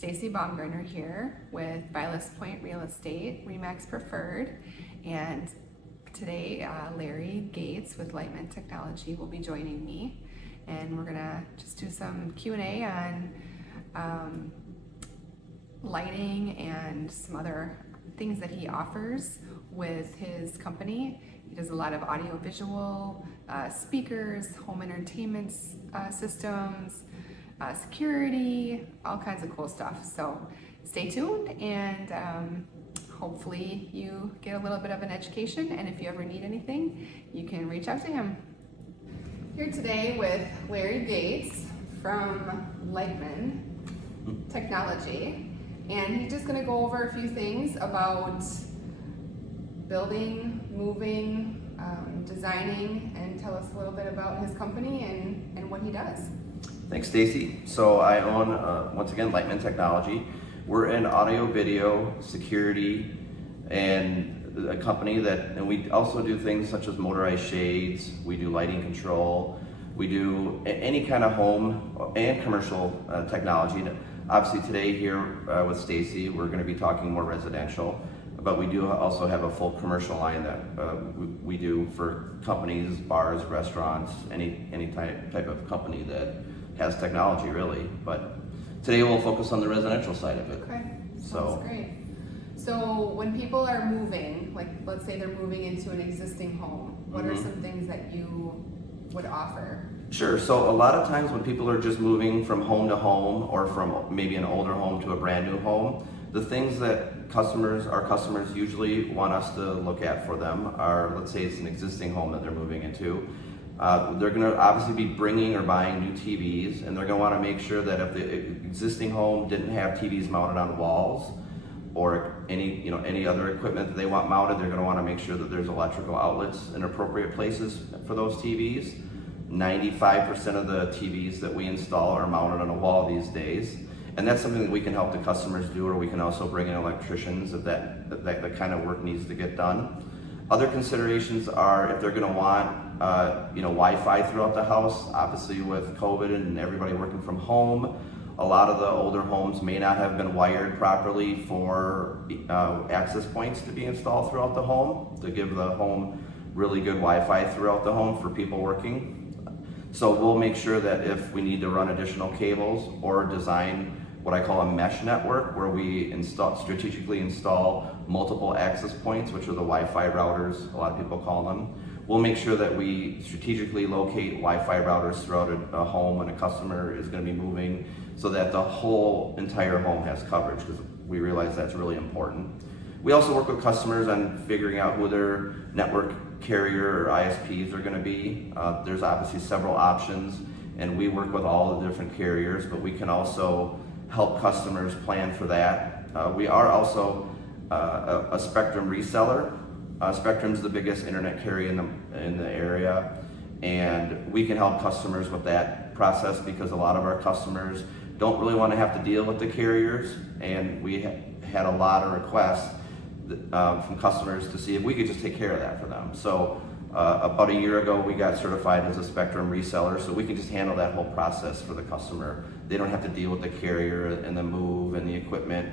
Stacy Baumgartner here with Ballast Point Real Estate, RE/MAX Preferred, and today Larry Gates with Lightman Technology will be joining me, and we're gonna just do some Q&A on lighting and some other things that he offers with his company. He does a lot of audio visual, speakers, home entertainment systems, security, all kinds of cool stuff. So stay tuned, and hopefully you get a little bit of an education, and if you ever need anything, you can reach out to him. Here today with Larry Gates from Lightman Technology, and he's just going to go over a few things about building, moving, designing, and tell us a little bit about his company and what he does. Thanks, Stacy. So I own, once again, Lightman Technology. We're in audio, video, security, and a company and we also do things such as motorized shades. We do lighting control. We do any kind of home and commercial technology. Obviously today here with Stacy, we're going to be talking more residential, but we do also have a full commercial line that we do for companies, bars, restaurants, any type of company that has technology, really. But today we'll focus on the residential side of it. Okay, sounds great. So when people are moving, like let's say they're moving into an existing home, what are some things that you would offer? Sure. So a lot of times when people are just moving from home to home, or from maybe an older home to a brand new home, the things that our customers usually want us to look at for them are, let's say it's an existing home that they're moving into. They're going to obviously be bringing or buying new TVs, and they're going to want to make sure that if the existing home didn't have TVs mounted on walls or any other equipment that they want mounted, they're going to want to make sure that there's electrical outlets in appropriate places for those TVs. 95% of the TVs that we install are mounted on a wall these days, and that's something that we can help the customers do, or we can also bring in electricians if that kind of work needs to get done. Other considerations are if they're going to want Wi-Fi throughout the house. Obviously with COVID and everybody working from home, a lot of the older homes may not have been wired properly for access points to be installed throughout the home to give the home really good Wi-Fi throughout the home for people working. So we'll make sure that if we need to run additional cables or design what I call a mesh network, where we strategically install multiple access points, which are the Wi-Fi routers, a lot of people call them. We'll make sure that we strategically locate Wi-Fi routers throughout a home when a customer is going to be moving, so that the whole entire home has coverage, because we realize that's really important. We also work with customers on figuring out who their network carrier or ISPs are going to be. There's obviously several options, and we work with all the different carriers, but we can also help customers plan for that. We are also a Spectrum reseller. Spectrum's the biggest internet carrier in the area, and we can help customers with that process, because a lot of our customers don't really want to have to deal with the carriers, and we had a lot of requests from customers to see if we could just take care of that for them. So about a year ago, we got certified as a Spectrum reseller, so we can just handle that whole process for the customer. They don't have to deal with the carrier and the move and the equipment.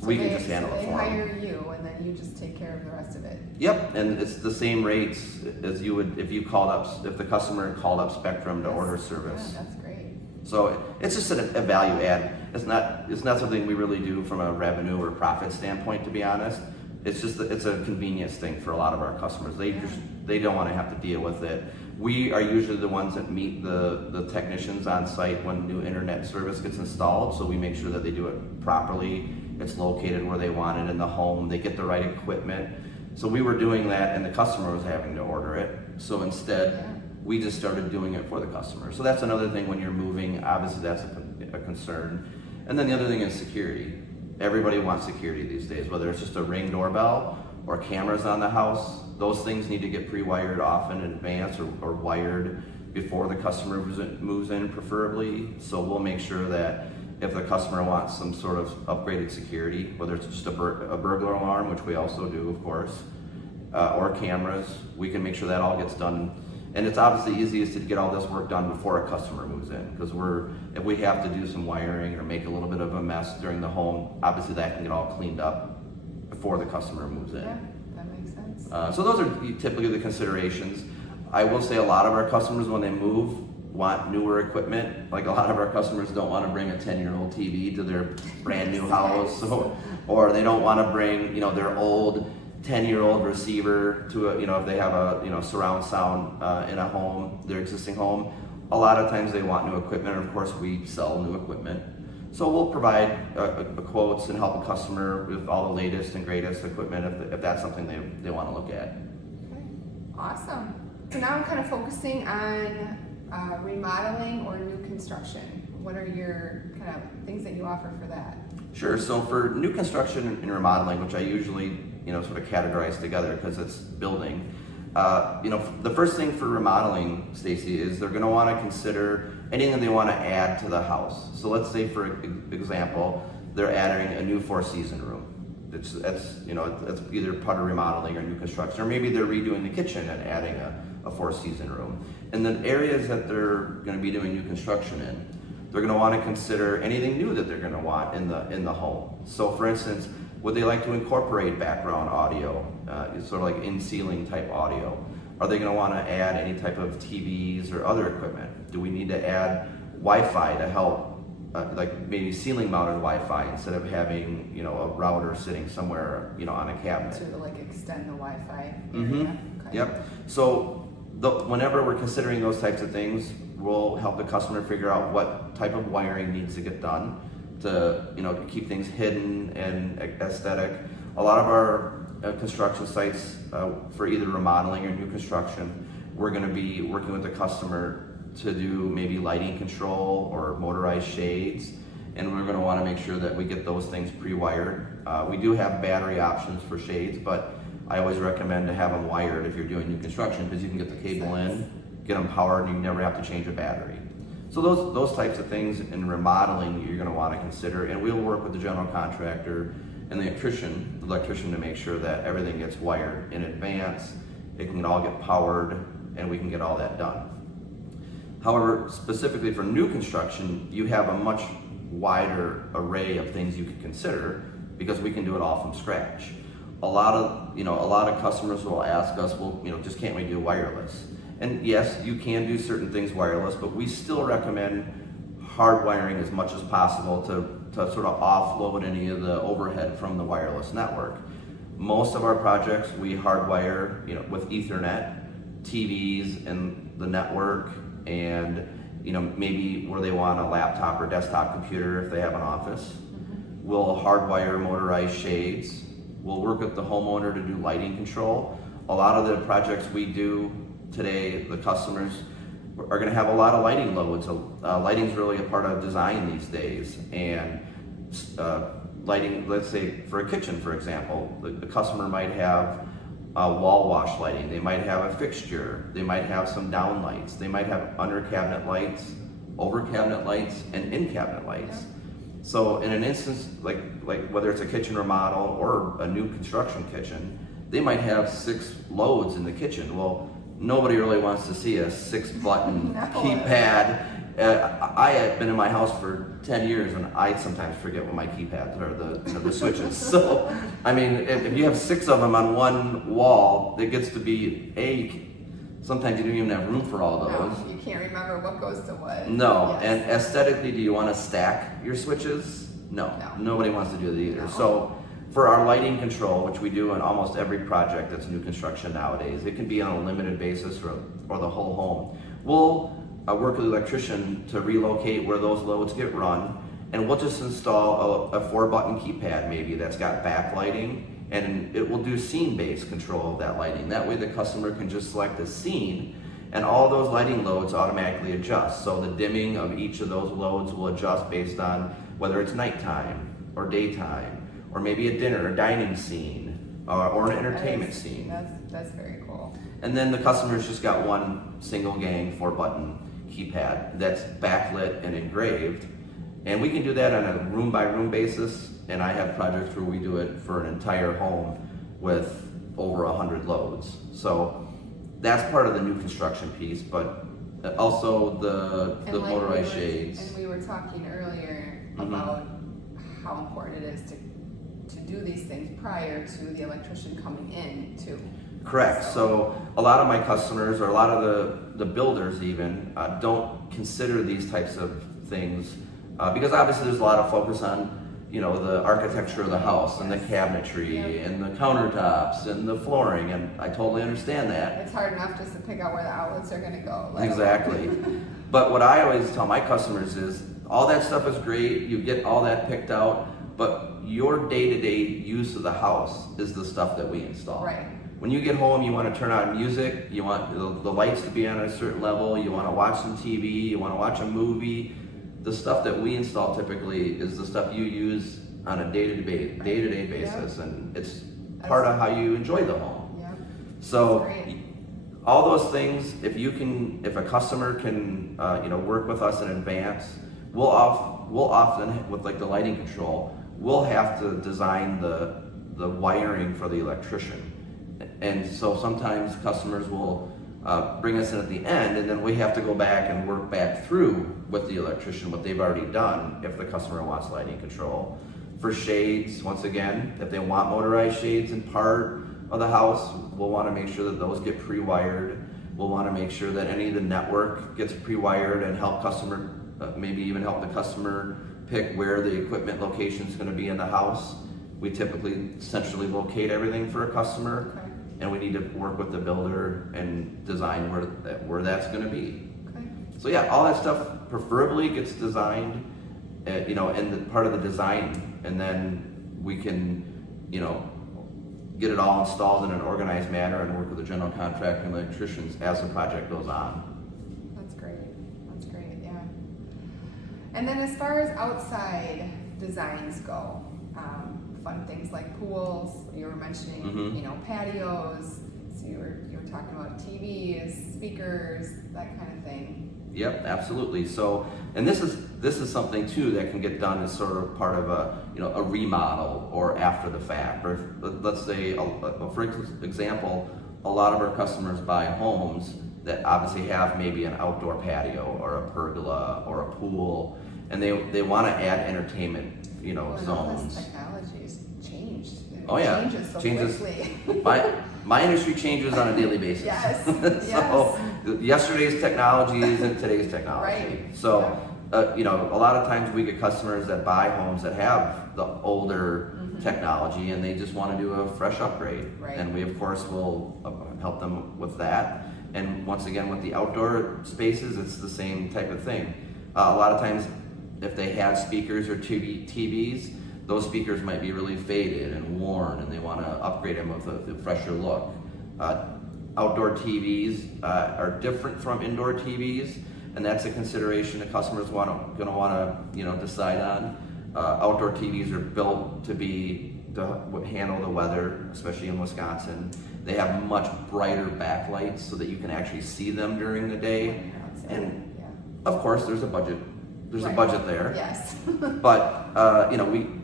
So we can just handle it for them. They hire you, and then you just take care of the rest of it. Yep, and it's the same rates as you would if the customer called up Spectrum to order service. Yeah, that's great. So it's just a value add. It's not something we really do from a revenue or profit standpoint, to be honest. It's just it's a convenience thing for a lot of our customers. They don't want to have to deal with it. We are usually the ones that meet the technicians on site when new internet service gets installed, so we make sure that they do it properly. It's located where they want it in the home. They get the right equipment. So we were doing that, and the customer was having to order it. So instead, we just started doing it for the customer. So that's another thing when you're moving. Obviously, that's a concern. And then the other thing is security. Everybody wants security these days, whether it's just a Ring doorbell or cameras on the house. Those things need to get pre-wired often in advance, or wired before the customer moves in, preferably. So we'll make sure that if the customer wants some sort of upgraded security, whether it's just a burglar alarm, which we also do, of course, or cameras, we can make sure that all gets done And it's obviously easiest to get all this work done before a customer moves in, because if we have to do some wiring or make a little bit of a mess during the home, obviously that can get all cleaned up before the customer moves in. Yeah, that makes sense. So those are typically the considerations. I will say a lot of our customers, when they move, want newer equipment. Like a lot of our customers don't want to bring a 10-year-old TV to their brand new house, or they don't want to bring, you know, their old 10-year-old receiver to a, you know, if they have a, you know, surround sound in a home, their existing home. A lot of times they want new equipment, and of course we sell new equipment. So we'll provide quotes and help a customer with all the latest and greatest equipment if that's something they want to look at. Okay, awesome. So now I'm kind of focusing on remodeling or new construction. What are your kind of things that you offer for that? Sure. So for new construction and remodeling, which I usually, you know, sort of categorize together because it's building, you know, the first thing for remodeling, Stacy, is they're going to want to consider anything they want to add to the house. So let's say, for example, they're adding a new four-season room. It's you know, it's either part of remodeling or new construction, or maybe they're redoing the kitchen and adding a four-season room. And the areas that they're going to be doing new construction in, they're going to want to consider anything new that they're going to want in the home. So, for instance, would they like to incorporate background audio, sort of like in-ceiling type audio? Are they going to want to add any type of TVs or other equipment? Do we need to add Wi-Fi to help, like maybe ceiling-mounted Wi-Fi instead of having, you know, a router sitting somewhere, you know, on a cabinet? To like extend the Wi-Fi Mm-hmm. area. Okay. Yep. So whenever we're considering those types of things, we'll help the customer figure out what type of wiring needs to get done to, you know, keep things hidden and aesthetic. A lot of our construction sites, for either remodeling or new construction, we're going to be working with the customer to do maybe lighting control or motorized shades, and we're going to want to make sure that we get those things pre-wired. We do have battery options for shades, but I always recommend to have them wired if you're doing new construction, because you can get the cable in, get them powered, and you never have to change a battery. So those types of things in remodeling you're going to want to consider, and we'll work with the general contractor and the electrician to make sure that everything gets wired in advance, it can all get powered, and we can get all that done. However, specifically for new construction, you have a much wider array of things you could consider, because we can do it all from scratch. A lot of customers will ask us, well, you know, just can't we do wireless? And yes, you can do certain things wireless, but we still recommend hardwiring as much as possible to sort of offload any of the overhead from the wireless network. Most of our projects we hardwire, you know, with Ethernet, TVs and the network, and, you know, maybe where they want a laptop or desktop computer if they have an office. We'll hardwire motorized shades. We'll work with the homeowner to do lighting control. A lot of the projects we do today, the customers are going to have a lot of lighting loads. Lighting's really a part of design these days, and lighting, let's say for a kitchen, for example, the customer might have wall wash lighting, they might have a fixture, they might have some down lights, they might have under cabinet lights, over cabinet lights, and in cabinet lights. Yeah. So in an instance, like whether it's a kitchen remodel or a new construction kitchen, they might have 6 loads in the kitchen. Well, nobody really wants to see a 6-button keypad. I have been in my house for 10 years, and I sometimes forget what my keypads are, the switches. So, I mean, if you have 6 of them on one wall, it gets to be sometimes you don't even have room for all those. No, you can't remember what goes to what. No, Yes. and aesthetically, do you want to stack your switches? No. Nobody wants to do that either. No. So for our lighting control, which we do in almost every project that's new construction nowadays, it can be on a limited basis or the whole home. We'll work with the electrician to relocate where those loads get run, and we'll just install a 4-button keypad maybe that's got backlighting, and it will do scene-based control of that lighting. That way the customer can just select a scene, and all those lighting loads automatically adjust. So the dimming of each of those loads will adjust based on whether it's nighttime or daytime, or maybe a dinner or dining scene, or an entertainment scene. That's very cool. And then the customer's just got one single gang 4-button keypad that's backlit and engraved. And we can do that on a room by room basis, and I have projects where we do it for an entire home with over 100 loads. So that's part of the new construction piece, but also the And like motorized shades. And we were talking earlier about how important it is to do these things prior to the electrician coming in too. Correct. So a lot of my customers, or a lot of the builders even, don't consider these types of things because obviously there's a lot of focus on, you know, the architecture of the house and the cabinetry and the countertops and the flooring, and I totally understand that. It's hard enough just to pick out where the outlets are going to go. Exactly. But what I always tell my customers is all that stuff is great, you get all that picked out, but your day-to-day use of the house is the stuff that we install. Right. When you get home, you want to turn on music, you want the lights to be on a certain level, you want to watch some TV, you want to watch a movie. The stuff that we install typically is the stuff you use on a day-to-day basis, and it's part of how you enjoy the home. Yep. So all those things, if a customer can work with us in advance, we'll often with like the lighting control, we'll have to design the wiring for the electrician. And so sometimes customers will bring us in at the end, and then we have to go back and work back through with the electrician what they've already done if the customer wants lighting control. For shades, once again, if they want motorized shades in part of the house, we'll want to make sure that those get pre-wired. We'll want to make sure that any of the network gets pre-wired and help customer, maybe even help the customer pick where the equipment location is going to be in the house. We typically centrally locate everything for a customer. Okay. And we need to work with the builder and design where that's going to be. Okay. So yeah, all that stuff preferably gets designed, in the part of the design, and then we can, get it all installed in an organized manner and work with the general contractor and electricians as the project goes on. That's great. Yeah. And then as far as outside designs go, fun things like pools. You were mentioning, patios. So you were talking about TVs, speakers, that kind of thing. Yep, absolutely. So, and this is something too that can get done as sort of part of a remodel or after the fact. Or let's say, for example, a lot of our customers buy homes that obviously have maybe an outdoor patio or a pergola or a pool, and they want to add entertainment, zones. Technology's changed. It changes so quickly. My industry changes on a daily basis. Yes. So yesterday's technology isn't today's technology. Right. So a lot of times we get customers that buy homes that have the older technology and they just want to do a fresh upgrade. Right. And we of course will help them with that. And once again with the outdoor spaces, it's the same type of thing. A lot of times if they have speakers or TVs, those speakers might be really faded and worn and they want to upgrade them with a fresher look. Outdoor TVs are different from indoor TVs, and that's a consideration the customers going to want to decide on. Outdoor TVs are built to handle the weather, especially in Wisconsin. They have much brighter backlights so that you can actually see them during the day. And of course, there's a budget. There's a budget there. Yes. But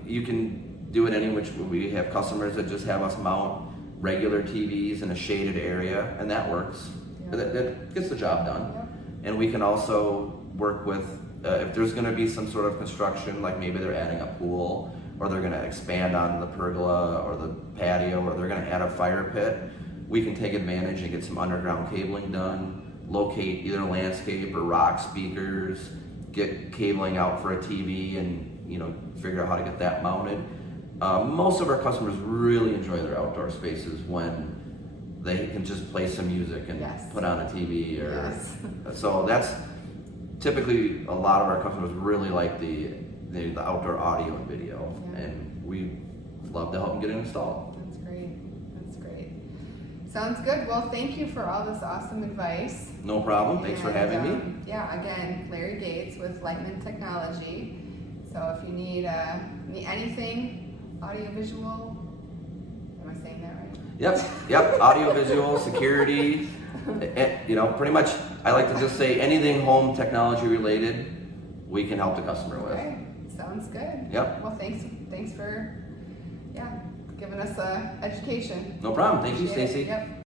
you can do it any which way. We have customers that just have us mount regular TVs in a shaded area, and that works. That gets the job done. And we can also work with if there's going to be some sort of construction, like maybe they're adding a pool, or they're going to expand on the pergola or the patio, or they're going to add a fire pit. We can take advantage and get some underground cabling done, locate either landscape or rock speakers, get cabling out for a TV, and figure out how to get that mounted. Most of our customers really enjoy their outdoor spaces when they can just play some music and put on a TV. So that's typically a lot of our customers really like the outdoor audio and video, and we love to help them get it installed. That's great. Sounds good. Well, thank you for all this awesome advice. No problem. Thanks for having me. Yeah, again, Larry Gates with Lightman Technology. So if you need anything audiovisual, am I saying that right? Yep. Audio-visual, security, pretty much, I like to just say anything home technology related, we can help the customer with. Okay, sounds good. Yep. Well, thanks for giving us education. No problem. Thank you, Appreciate it. Stacy. Yep.